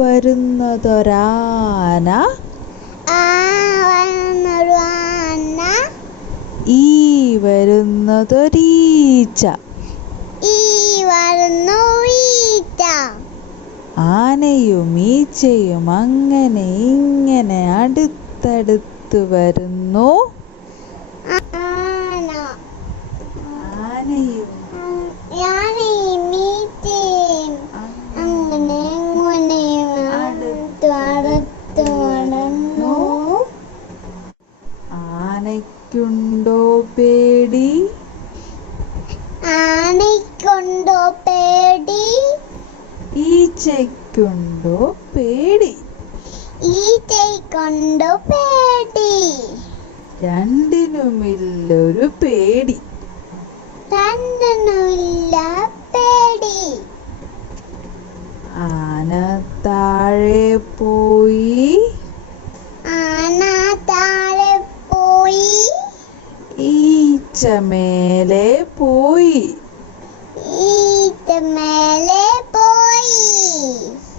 വരുന്നതൊരാന, ഈ വരുന്നതൊരീച്ച. ആനയും ഈച്ചയും അങ്ങനെ ഇങ്ങനെ അടുത്തടുത്ത് വരുന്നു. ആനയും ആനയ്ക്കുണ്ടോ പേടി? ഈച്ചയ്ക്കുണ്ടോ പേടി? രണ്ടിനുമില്ലൊരു പേടി. ആന താഴെ പോയി, ഈച്ച മേലെ പോയി.